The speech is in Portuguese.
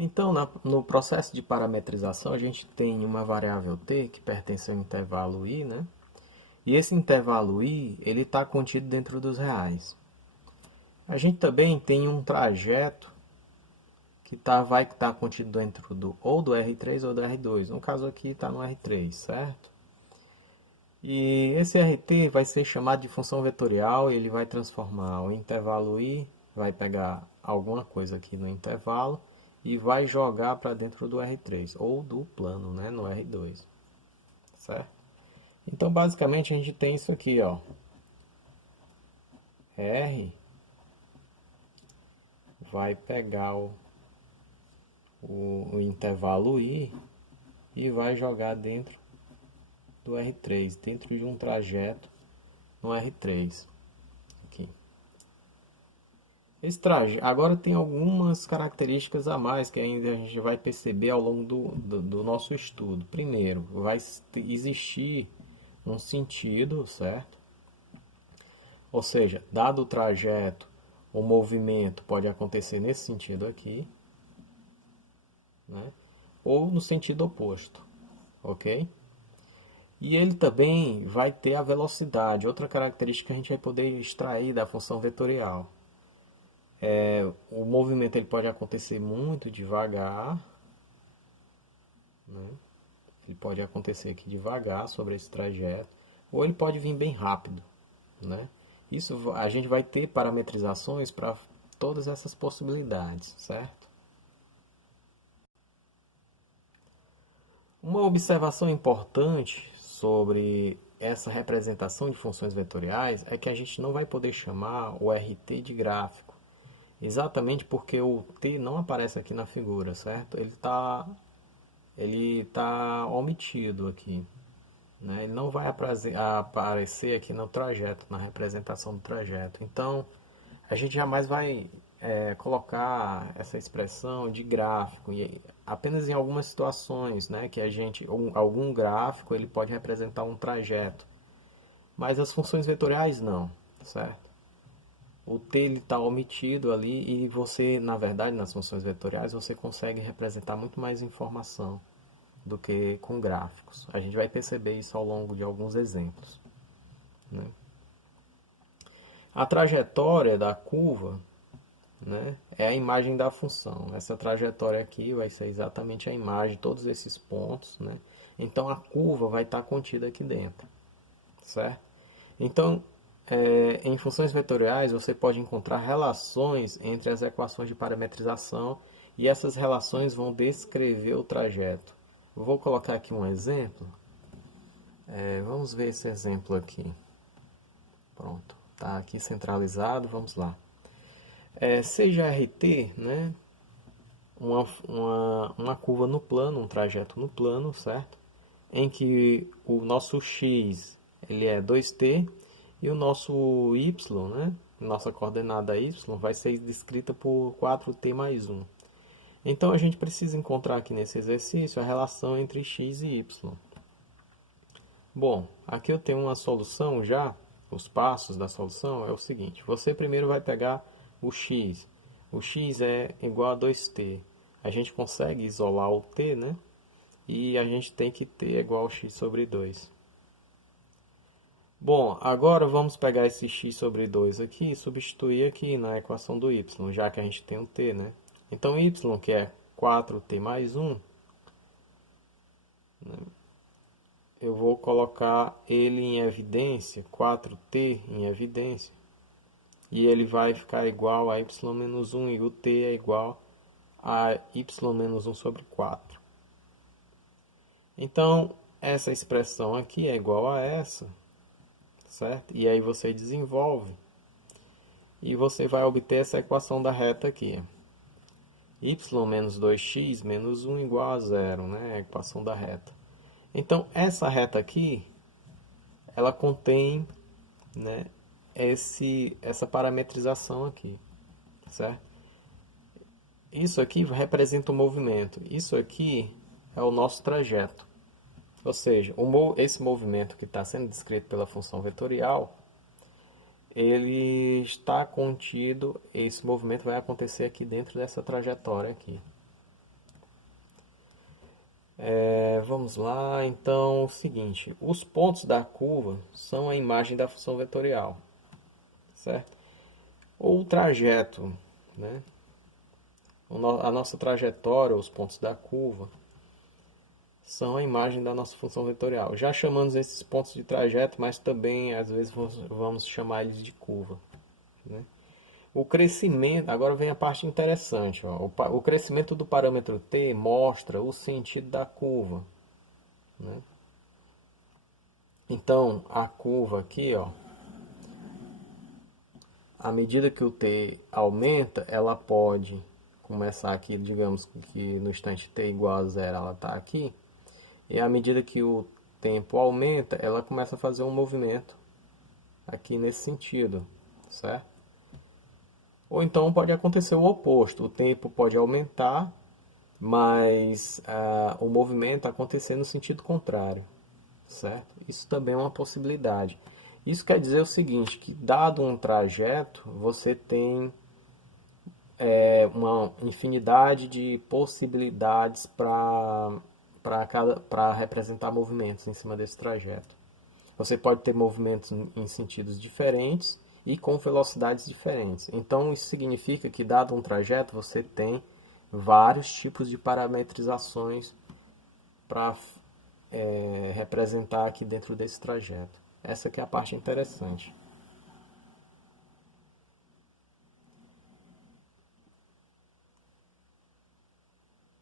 Então, no processo de parametrização, a gente tem uma variável t que pertence ao intervalo i, né? E esse intervalo i, ele está contido dentro dos reais. A gente também tem um trajeto que vai estar contido dentro ou do R3 ou do R2. No caso aqui está no R3, certo? E esse RT vai ser chamado de função vetorial e ele vai transformar o intervalo i, vai pegar alguma coisa aqui no intervalo e vai jogar para dentro do R3 ou do plano, né, no R2, certo? Então basicamente a gente tem isso aqui, ó. R vai pegar o intervalo i e vai jogar dentro do R3, dentro de um trajeto no R3. Aqui. Esse trajeto, agora tem algumas características a mais que ainda a gente vai perceber ao longo do nosso estudo. Primeiro, vai existir um sentido, certo? Ou seja, dado o trajeto, o movimento pode acontecer nesse sentido aqui, né? Ou no sentido oposto, ok? E ele também vai ter a velocidade, outra característica que a gente vai poder extrair da função vetorial. O movimento ele pode acontecer muito devagar, né? Ele pode acontecer aqui devagar sobre esse trajeto, ou ele pode vir bem rápido, né? Isso a gente vai ter parametrizações para todas essas possibilidades, certo? Uma observação importante sobre essa representação de funções vetoriais é que a gente não vai poder chamar o RT de gráfico, exatamente porque o T não aparece aqui na figura, certo? Ele tá omitido aqui, né? Ele não vai aparecer aqui no trajeto, na representação do trajeto. Então, a gente jamais vai colocar essa expressão de gráfico e apenas em algumas situações, né, que algum gráfico ele pode representar um trajeto, mas as funções vetoriais não, certo? O t está omitido ali e você, na verdade, nas funções vetoriais você consegue representar muito mais informação do que com gráficos. A gente vai perceber isso ao longo de alguns exemplos, né? A trajetória da curva, né, é a imagem da função. Essa trajetória aqui vai ser exatamente a imagem de todos esses pontos, né? Então a curva vai estar contida aqui dentro, certo? Então, em funções vetoriais você pode encontrar relações entre as equações de parametrização e essas relações vão descrever o trajeto. Eu vou colocar aqui um exemplo. Vamos ver esse exemplo aqui. Pronto, está aqui centralizado, vamos lá. Seja RT, né, uma curva no plano, um trajeto no plano, certo? Em que o nosso x ele é 2t e o nosso y, né, nossa coordenada y, vai ser descrita por 4t mais 1. Então a gente precisa encontrar aqui nesse exercício a relação entre x e y. Bom, aqui eu tenho uma solução já. Os passos da solução é o seguinte: você primeiro vai pegar o x. O x é igual a 2t. A gente consegue isolar o t, né? E a gente tem que t é igual a x sobre 2. Bom, agora vamos pegar esse x sobre 2 aqui e substituir aqui na equação do y, já que a gente tem um t, né? Então y, que é 4t mais 1, né? Eu vou colocar ele em evidência, 4t em evidência, e ele vai ficar igual a y menos 1, e o t é igual a y menos 1 sobre 4. Então, essa expressão aqui é igual a essa, certo? E aí você desenvolve, e você vai obter essa equação da reta aqui. Y menos 2x menos 1 igual a 0, né? É a equação da reta. Então, essa reta aqui, ela contém, né, essa parametrização aqui, certo? Isso aqui representa o movimento. Isso aqui é o nosso trajeto. Ou seja, esse movimento que está sendo descrito pela função vetorial, ele está contido, esse movimento vai acontecer aqui dentro dessa trajetória aqui. Vamos lá, então, o seguinte, os pontos da curva são a imagem da função vetorial, certo? Ou o trajeto, né? A nossa trajetória, os pontos da curva, são a imagem da nossa função vetorial. Já chamamos esses pontos de trajeto, mas também às vezes vamos chamar eles de curva, né? O crescimento, agora vem a parte interessante, ó. O crescimento do parâmetro t mostra o sentido da curva, né? Então, a curva aqui, ó, à medida que o t aumenta, ela pode começar aqui, digamos que no instante t igual a zero, ela está aqui, e à medida que o tempo aumenta, ela começa a fazer um movimento aqui nesse sentido, certo? Ou então pode acontecer o oposto, o tempo pode aumentar, mas o movimento acontecer no sentido contrário, certo? Isso também é uma possibilidade. Isso quer dizer o seguinte, que dado um trajeto, você tem uma infinidade de possibilidades para representar movimentos em cima desse trajeto. Você pode ter movimentos em sentidos diferentes e com velocidades diferentes. Então, isso significa que, dado um trajeto, você tem vários tipos de parametrizações para representar aqui dentro desse trajeto. Essa que é a parte interessante.